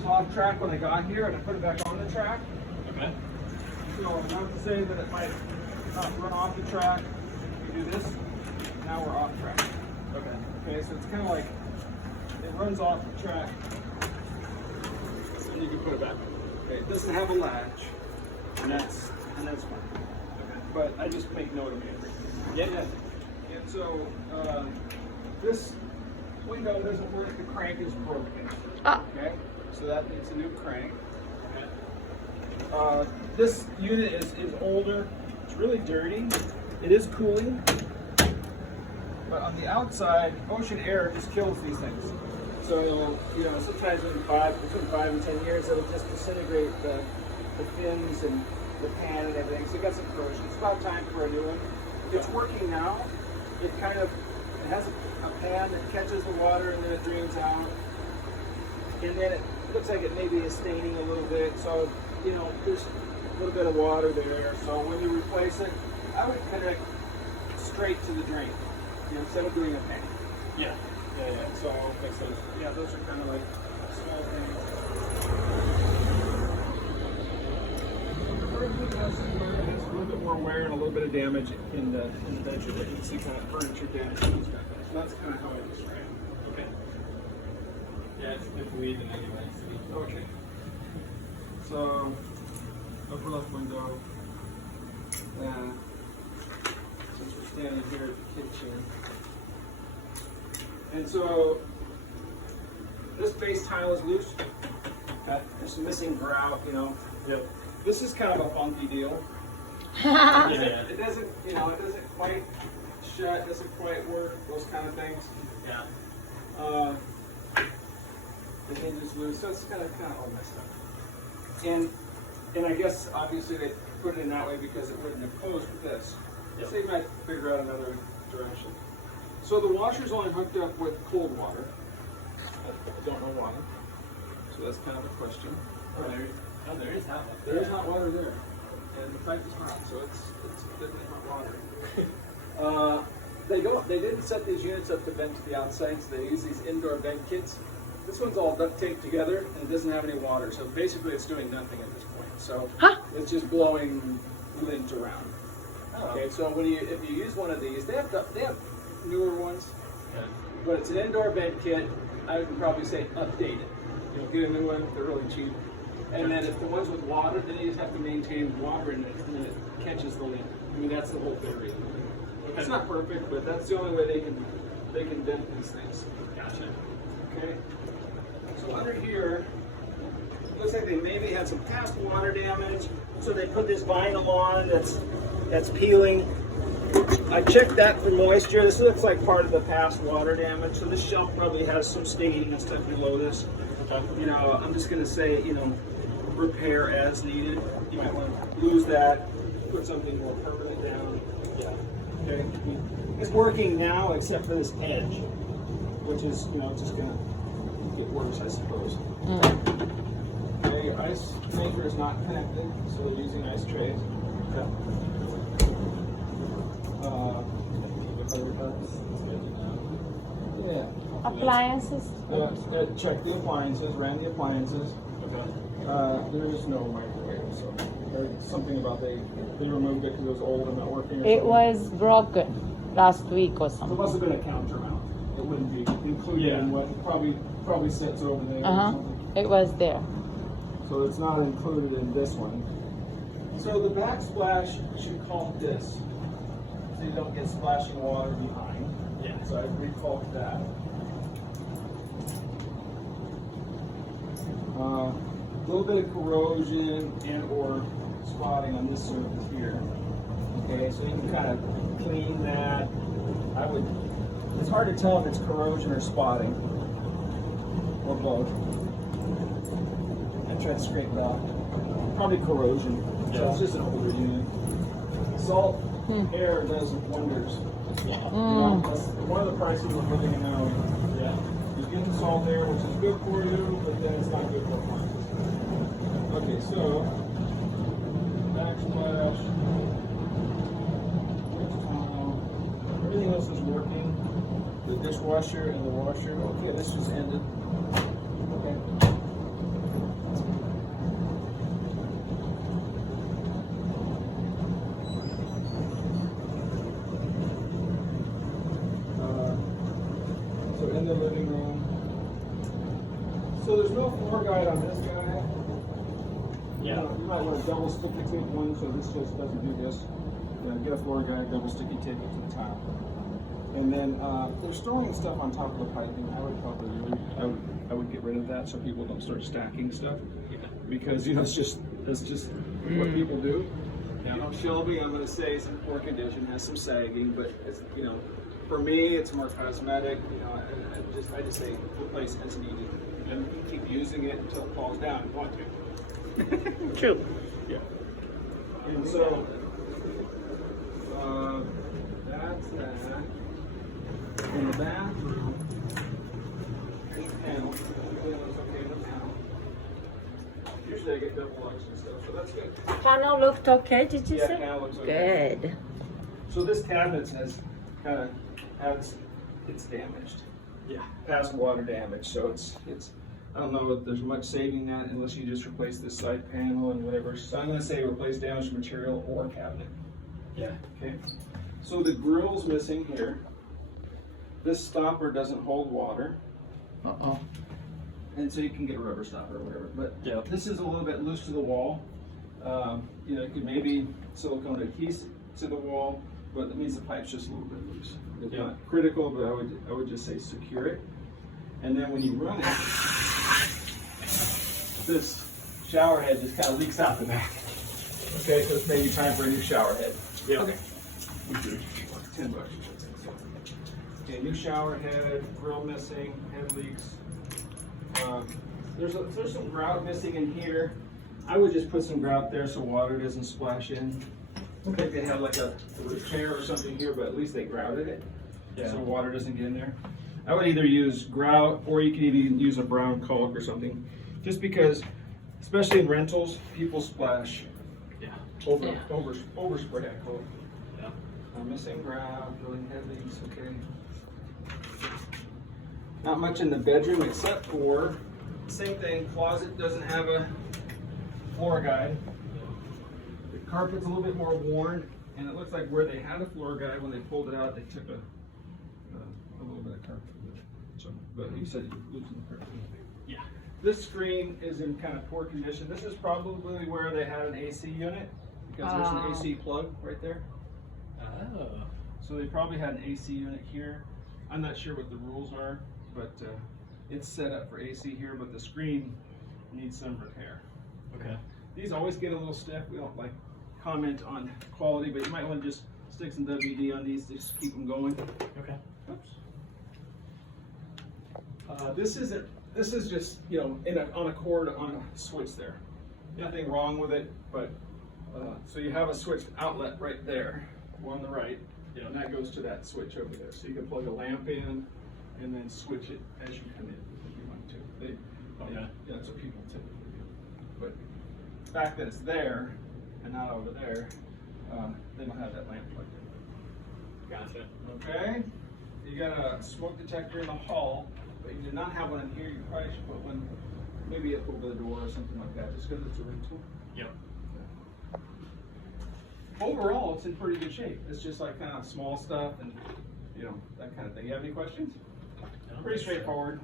was off track when I got here, and I put it back on the track. Okay. So not to say that it might not run off the track. We do this. Now we're off track. Okay. Okay, so it's kind of like it runs off the track, and you can put it back. Okay, it doesn't have a latch, and that's fine. Okay. But I just make note of it. Yeah. And so this window doesn't work. The crank is broken. Ah. Okay, so that needs a new crank. This unit is older. It's really dirty. It is cooling, but on the outside, ocean air just kills these things. So sometimes between 5 and 10 years, it'll just disintegrate the fins and the pan and everything. So it got some corrosion. It's about time for a new one. It's working now. It has a pan that catches the water and then it drains out. And then it looks like it maybe is staining a little bit. So, there's a little bit of water there. So when you replace it, I would connect straight to the drain, instead of doing a pan. Yeah. So makes those, those are kind of like small things. It's a little bit more wear and a little bit of damage in the venture, but you can see kind of furniture damage and stuff. So that's kind of how I describe it. Okay. Yeah, it's good weed and anyway. Okay. So, upper left window. Since we're standing here at the kitchen. And so, this base tile is loose. Okay. There's some missing grout, Yep. This is kind of a funky deal. Yeah. It doesn't, it doesn't quite shut, doesn't quite work, those kind of things. Yeah. The hinge is loose, so it's kind of all messed up. And I guess obviously they put it in that way because it wouldn't have closed with this. Yep. So you might figure out another direction. So the washer's only hooked up with cold water. I don't know why. So that's kind of a question. There is hot water. There is hot water there. And the pipe is hot, so it's definitely hot water. They didn't set these units up to vent to the outside, so they use these indoor vent kits. This one's all duct taped together and it doesn't have any water, so basically it's doing nothing at this point. So it's just blowing lint around. Okay, so if you use one of these, they have newer ones, but it's an indoor vent kit. I would probably say update it. Get a new one; they're really cheap. And then if the ones with water, then you just have to maintain water in it, and then it catches the lint. I mean, that's the whole theory. It's not perfect, but that's the only way they can vent these things. Gotcha. Okay. So under here, looks like they maybe had some past water damage, so they put this vinyl on that's peeling. I checked that for moisture. This looks like part of the past water damage, so this shelf probably has some staining and stuff below this. I'm just going to say, repair as needed. You might want to lose that, put something more permanent down. Yeah. Okay. It's working now, except for this edge, which is, just going to get worse, I suppose. Okay, your ice maker is not connected, so they're using ice trays. Okay. Yeah. Appliances. Check the appliances, ran the appliances. Okay. There is no microwave, so there's something about they removed it because it was old and not working. It was broken last week or There something. must have been a countermount. It wouldn't be included in what probably sits over there. Or something. It was there. So it's not included in this one. So the backsplash should calm this, so you don't get splashing water behind. Yeah. So I've recalled that. A little bit of corrosion and or spotting on this surface here. Okay, so you can kind of clean that. It's hard to tell if it's corrosion or spotting, or both. I tried to scrape it out. Probably corrosion. So it's just an older unit. Salt air does wonders. Yeah. That's one of the prices we're living in now. Yeah. You get the salt air, which is good for you, but then it's not good for appliances. Okay, so backsplash. Everything else is working. The dishwasher and the washer. Okay, this just ended. Okay. no floor guide on this guy. Yeah. You might want a double sticky tape one, so this just doesn't do this. Get a floor guide, double sticky tape it to the tile. And then they're storing stuff on top of the piping. I would probably I would get rid of that so people don't start stacking stuff, because it's just what people do. Shelby, I'm going to say, is in poor condition, has some sagging, but it's, for me, it's more cosmetic. I just say replace as needed, and keep using it until it falls down if you want to. True. Yeah. And so that's that. In the bathroom, there's a panel. Everything looks okay in the panel. Usually I get double locks and stuff, so that's good. Panel looked okay, did you Yeah, say? panel looks okay. Good. So this cabinet it's damaged. Yeah. Past water damage, so it's I don't know if there's much saving that unless you just replace this side panel and whatever. So I'm gonna say replace damaged material or cabinet. Yeah. Okay. So the grill's missing here. This stopper doesn't hold water. Uh-oh. And so you can get a rubber stopper or whatever. But Yeah. this is a little bit loose to the wall. You could maybe silicone adhesive to the wall, but that means the pipe's just a little bit loose. It's Yeah. not critical, but I would just say secure it. And then when you run it, this shower head just kind of leaks out the back. Okay, so it's maybe time for a new shower head. Yeah. Okay. $10. Okay, new shower head, grill missing, head leaks. There's some grout missing in here. I would just put some grout there so water doesn't splash in. Okay, they have like a repair or something here, but at least they grouted it, so water doesn't get in there. I would either use grout, or you could even use a brown caulk or something, just because, especially in rentals, people splash. Yeah. Overspray, I call it. Yeah. I'm missing grout, building head leaks, okay. Not much in the bedroom except for, same thing, closet doesn't have a floor guide. The carpet's a little bit more worn, and it looks like where they had a floor guide, when they pulled it out, they took a little bit of carpet with it. So, but you said you losing the carpet. Yeah. This screen is in kind of poor condition. This is probably where they had an AC unit, because there's an AC plug right there. Oh. So they probably had an AC unit here. I'm not sure what the rules are, but it's set up for AC here, but the screen needs some repair. Okay. These always get a little stiff. We don't like comment on quality, but you might want to just stick some WD on these to just keep them going. Okay. Oops. This is just, on a cord on a switch there. Nothing wrong with it, but so you have a switched outlet right there on the right, and that goes to that switch over there. So you can plug a lamp in and then switch it as you come in if you want to. Okay. Yeah, that's what people typically do. But the fact that it's there and not over there, they don't have that lamp plugged in. Gotcha. Okay, you got a smoke detector in the hall, but you do not have one in here. You probably should put one maybe up over the door or something like that, just because it's a rental. Yep. Overall, it's in pretty good shape. It's just like kind of small stuff and that kind of thing. You have any questions? No, Pretty straightforward.